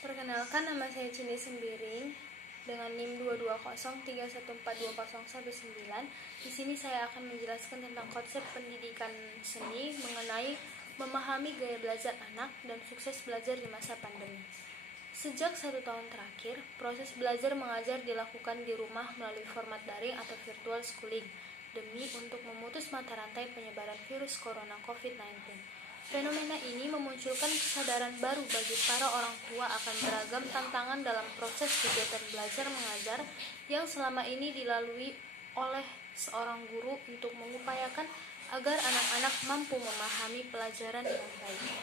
Perkenalkan, nama saya Cindy Sembiring dengan NIM 22031420119. Di sini saya akan menjelaskan tentang konsep pendidikan seni mengenai memahami gaya belajar anak dan sukses belajar di masa pandemi. Sejak 1 tahun terakhir, proses belajar mengajar dilakukan di rumah melalui format daring atau virtual schooling demi untuk memutus mata rantai penyebaran virus corona COVID-19. Fenomena ini memunculkan kesadaran baru bagi para orang tua akan beragam tantangan dalam proses kegiatan belajar mengajar yang selama ini dilalui oleh seorang guru untuk mengupayakan agar anak-anak mampu memahami pelajaran dengan baik.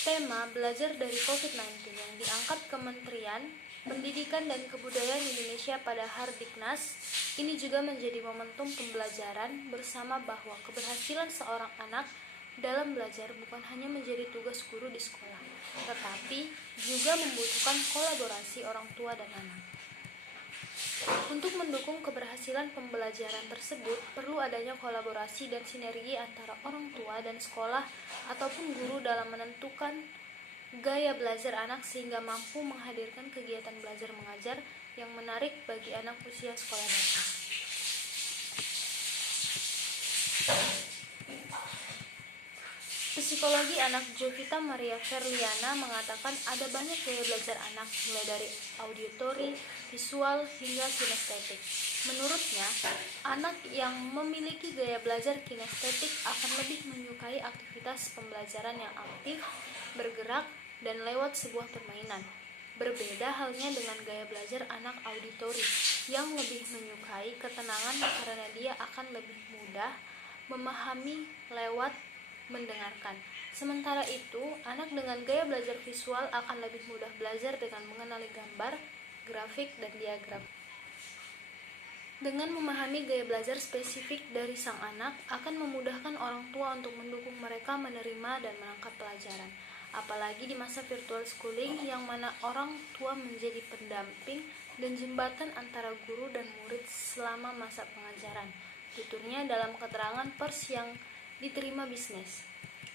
Tema belajar dari COVID-19 yang diangkat Kementerian Pendidikan dan Kebudayaan Indonesia pada Hardiknas ini juga menjadi momentum pembelajaran bersama bahwa keberhasilan seorang anak dalam belajar bukan hanya menjadi tugas guru di sekolah, tetapi juga membutuhkan kolaborasi orang tua dan anak. Untuk mendukung keberhasilan pembelajaran tersebut, perlu adanya kolaborasi dan sinergi antara orang tua dan sekolah ataupun guru dalam menentukan gaya belajar anak sehingga mampu menghadirkan kegiatan belajar mengajar yang menarik bagi anak usia sekolah dasar. Psikologi anak Jovita Maria Ferliana mengatakan ada banyak gaya belajar anak, mulai dari auditory, visual, hingga kinestetik. Menurutnya, anak yang memiliki gaya belajar kinestetik akan lebih menyukai aktivitas pembelajaran yang aktif, bergerak, dan lewat sebuah permainan. Berbeda halnya dengan gaya belajar anak auditory yang lebih menyukai ketenangan karena dia akan lebih mudah memahami lewat mendengarkan. Sementara itu, anak dengan gaya belajar visual akan lebih mudah belajar dengan mengenali gambar, grafik, dan diagram. Dengan memahami gaya belajar spesifik dari sang anak akan memudahkan orang tua untuk mendukung mereka menerima dan menangkap pelajaran. Apalagi di masa virtual schooling yang mana orang tua menjadi pendamping dan jembatan antara guru dan murid selama masa pengajaran. Tuturnya dalam keterangan pers yang diterima bisnis.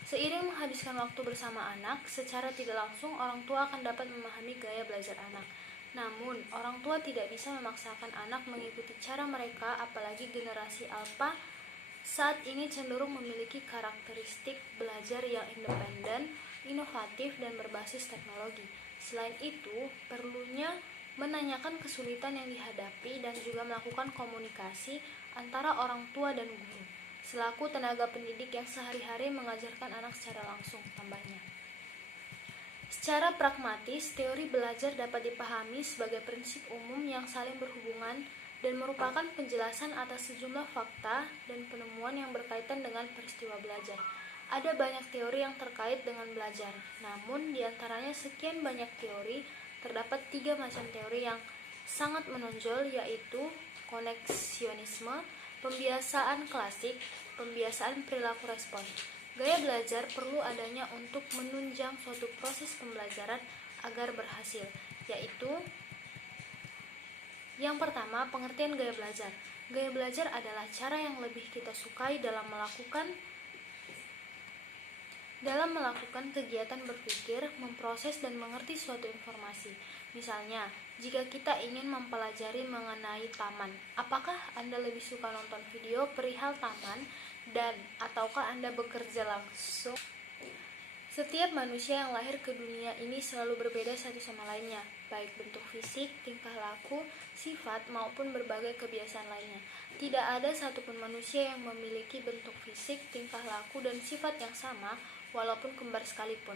Seiring menghabiskan waktu bersama anak, secara tidak langsung orang tua akan dapat memahami gaya belajar anak. Namun, orang tua tidak bisa memaksakan anak mengikuti cara mereka, apalagi generasi alpha saat ini cenderung memiliki karakteristik belajar yang independen, inovatif, dan berbasis teknologi. Selain itu, perlunya menanyakan kesulitan yang dihadapi dan juga melakukan komunikasi antara orang tua dan guru selaku tenaga pendidik yang sehari-hari mengajarkan anak secara langsung, tambahnya. Secara pragmatis, teori belajar dapat dipahami sebagai prinsip umum yang saling berhubungan dan merupakan penjelasan atas sejumlah fakta dan penemuan yang berkaitan dengan peristiwa belajar. Ada banyak teori yang terkait dengan belajar, namun di antaranya sekian banyak teori, terdapat 3 macam teori yang sangat menonjol, yaitu koneksionisme, pembiasaan klasik, pembiasaan perilaku respon. Gaya belajar perlu adanya untuk menunjang suatu proses pembelajaran agar berhasil, yaitu yang pertama, pengertian gaya belajar. Gaya belajar adalah cara yang lebih kita sukai dalam melakukan kegiatan berpikir, memproses, dan mengerti suatu informasi. Misalnya, jika kita ingin mempelajari mengenai taman, apakah Anda lebih suka nonton video perihal taman dan ataukah Anda bekerja langsung? Setiap manusia yang lahir ke dunia ini selalu berbeda satu sama lainnya, baik bentuk fisik, tingkah laku, sifat, maupun berbagai kebiasaan lainnya. Tidak ada satupun manusia yang memiliki bentuk fisik, tingkah laku, dan sifat yang sama, walaupun kembar sekalipun.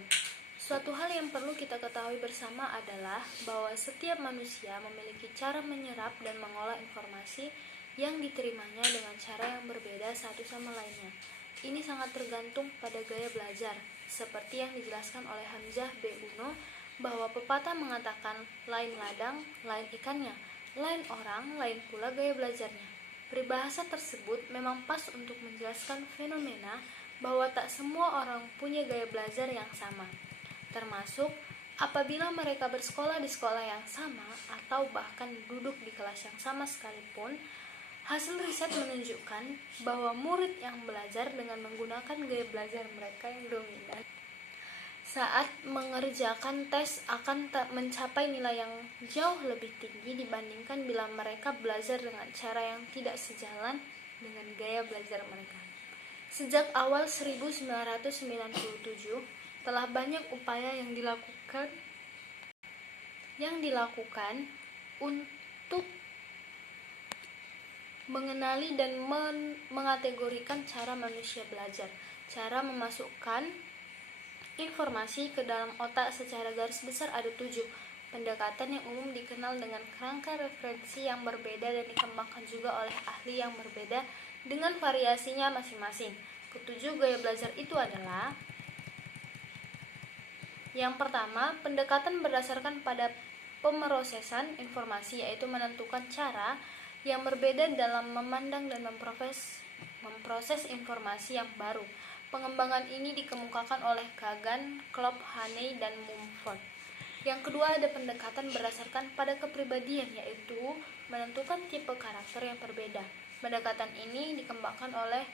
Suatu hal yang perlu kita ketahui bersama adalah bahwa setiap manusia memiliki cara menyerap dan mengolah informasi yang diterimanya dengan cara yang berbeda satu sama lainnya. Ini sangat tergantung pada gaya belajar, seperti yang dijelaskan oleh Hamzah B. Uno, bahwa pepatah mengatakan lain ladang, lain ikannya, lain orang, lain pula gaya belajarnya. Peribahasa tersebut memang pas untuk menjelaskan fenomena bahwa tak semua orang punya gaya belajar yang sama, termasuk apabila mereka bersekolah di sekolah yang sama atau bahkan duduk di kelas yang sama sekalipun. Hasil riset menunjukkan bahwa murid yang belajar dengan menggunakan gaya belajar mereka yang dominan saat mengerjakan tes akan mencapai nilai yang jauh lebih tinggi dibandingkan bila mereka belajar dengan cara yang tidak sejalan dengan gaya belajar mereka. Sejak awal 1997, telah banyak upaya yang dilakukan untuk mengenali dan mengategorikan cara manusia belajar. Cara memasukkan informasi ke dalam otak secara garis besar ada 7. Pendekatan yang umum dikenal dengan kerangka referensi yang berbeda dan dikembangkan juga oleh ahli yang berbeda dengan variasinya masing-masing. Ketujuh gaya belajar itu adalah: yang pertama, pendekatan berdasarkan pada pemrosesan informasi, yaitu menentukan cara yang berbeda dalam memandang dan memproses informasi yang baru. Pengembangan ini dikemukakan oleh Kagan, Klopp, Haney, dan Mumford. Yang kedua, ada pendekatan berdasarkan pada kepribadian, yaitu menentukan tipe karakter yang berbeda. Pendekatan ini dikembangkan oleh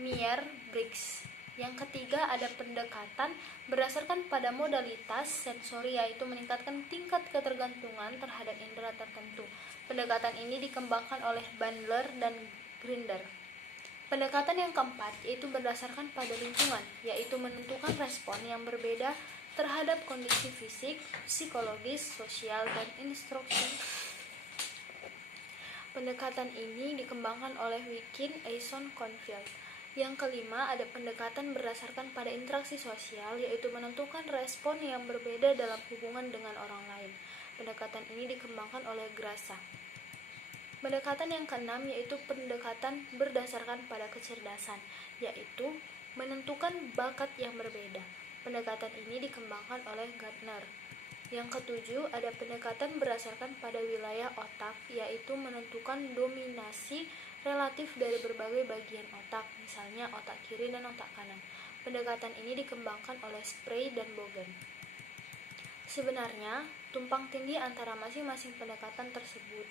Meyer-Briggs. Yang ketiga, ada pendekatan berdasarkan pada modalitas sensori, yaitu meningkatkan tingkat ketergantungan terhadap indera tertentu. Pendekatan ini dikembangkan oleh Bandler dan Grinder. Pendekatan yang keempat yaitu berdasarkan pada lingkungan, yaitu menentukan respon yang berbeda terhadap kondisi fisik, psikologis, sosial, dan instruksi. Pendekatan ini dikembangkan oleh Wilkin, Eison, Confield. Yang kelima, ada pendekatan berdasarkan pada interaksi sosial, yaitu menentukan respon yang berbeda dalam hubungan dengan orang lain. Pendekatan ini dikembangkan oleh Grasa. Pendekatan yang keenam yaitu pendekatan berdasarkan pada kecerdasan, yaitu menentukan bakat yang berbeda. Pendekatan ini dikembangkan oleh Gardner. Yang ketujuh, ada pendekatan berdasarkan pada wilayah otak, yaitu menentukan dominasi relatif dari berbagai bagian otak, misalnya otak kiri dan otak kanan. Pendekatan ini dikembangkan oleh Spray dan Bogen. Sebenarnya, tumpang tindih antara masing-masing pendekatan tersebut.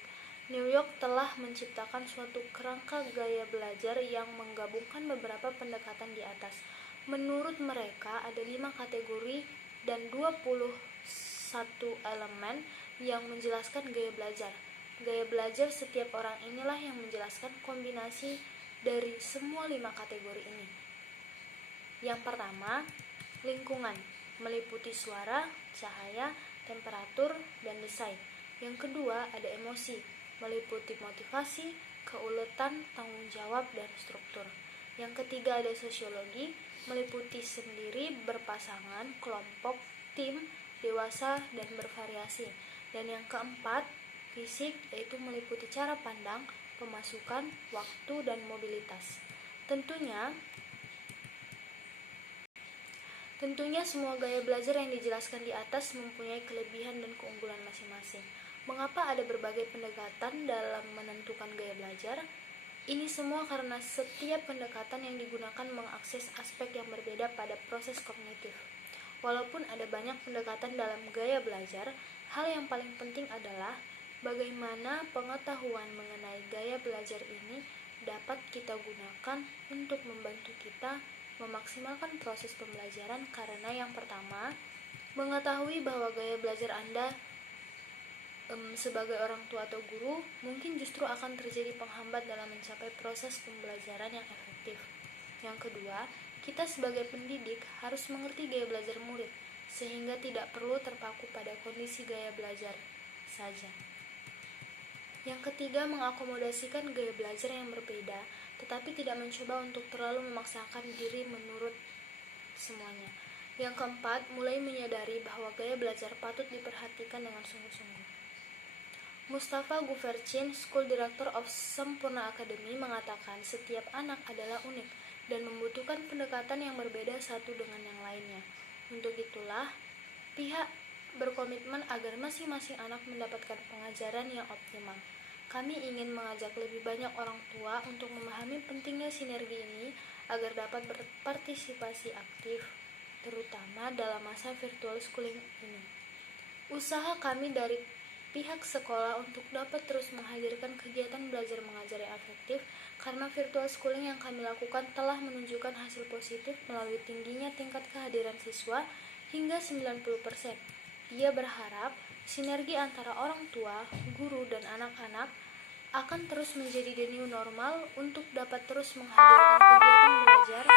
New York telah menciptakan suatu kerangka gaya belajar yang menggabungkan beberapa pendekatan di atas. Menurut mereka, ada 5 kategori dan 21 elemen yang menjelaskan gaya belajar. Gaya belajar setiap orang inilah yang menjelaskan kombinasi dari semua 5 kategori ini. Yang pertama, lingkungan, meliputi suara, cahaya, temperatur, dan desain. Yang kedua, ada emosi, meliputi motivasi, keuletan, tanggung jawab, dan struktur. Yang ketiga, ada sosiologi, meliputi sendiri, berpasangan, kelompok, tim, dewasa, dan bervariasi. Dan yang keempat, fisik, yaitu meliputi cara pandang, pemasukan, waktu, dan mobilitas. Tentunya semua gaya belajar yang dijelaskan di atas mempunyai kelebihan dan keunggulan masing-masing. Mengapa ada berbagai pendekatan dalam menentukan gaya belajar? Ini semua karena setiap pendekatan yang digunakan mengakses aspek yang berbeda pada proses kognitif. Walaupun ada banyak pendekatan dalam gaya belajar, hal yang paling penting adalah bagaimana pengetahuan mengenai gaya belajar ini dapat kita gunakan untuk membantu kita memaksimalkan proses pembelajaran, karena yang pertama, mengetahui bahwa gaya belajar Anda sebagai orang tua atau guru mungkin justru akan terjadi penghambat dalam mencapai proses pembelajaran yang efektif. Yang kedua, kita sebagai pendidik harus mengerti gaya belajar murid sehingga tidak perlu terpaku pada kondisi gaya belajar saja. Yang ketiga, mengakomodasikan gaya belajar yang berbeda tetapi tidak mencoba untuk terlalu memaksakan diri menurut semuanya. Yang keempat, mulai menyadari bahwa gaya belajar patut diperhatikan dengan sungguh-sungguh. Mustafa Guvercin, School Director of Sempurna Academy, mengatakan setiap anak adalah unik dan membutuhkan pendekatan yang berbeda satu dengan yang lainnya. Untuk itulah, pihak berkomitmen agar masing-masing anak mendapatkan pengajaran yang optimal. Kami ingin mengajak lebih banyak orang tua untuk memahami pentingnya sinergi ini agar dapat berpartisipasi aktif, terutama dalam masa virtual schooling ini. Usaha kami dari pihak sekolah untuk dapat terus menghadirkan kegiatan belajar mengajar yang efektif, karena virtual schooling yang kami lakukan telah menunjukkan hasil positif melalui tingginya tingkat kehadiran siswa hingga 90%. Ia berharap sinergi antara orang tua, guru, dan anak-anak akan terus menjadi the new normal untuk dapat terus menghadirkan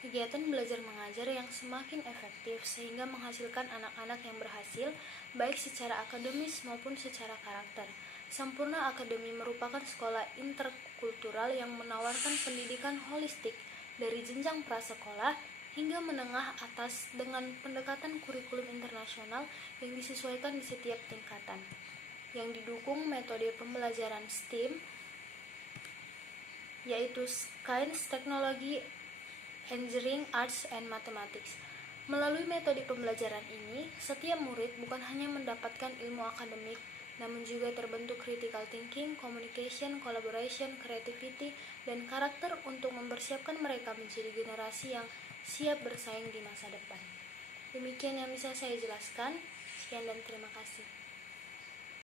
kegiatan belajar mengajar yang semakin efektif sehingga menghasilkan anak-anak yang berhasil baik secara akademis maupun secara karakter. Sampurna Academy merupakan sekolah interkultural yang menawarkan pendidikan holistik dari jenjang prasekolah hingga menengah atas dengan pendekatan kurikulum internasional yang disesuaikan di setiap tingkatan, yang didukung metode pembelajaran STEAM, yaitu Science, Technology, Engineering, Arts, and Mathematics. Melalui metode pembelajaran ini, setiap murid bukan hanya mendapatkan ilmu akademik, namun juga terbentuk critical thinking, communication, collaboration, creativity, dan karakter untuk mempersiapkan mereka menjadi generasi yang siap bersaing di masa depan. Demikian yang bisa saya jelaskan. Sekian dan terima kasih.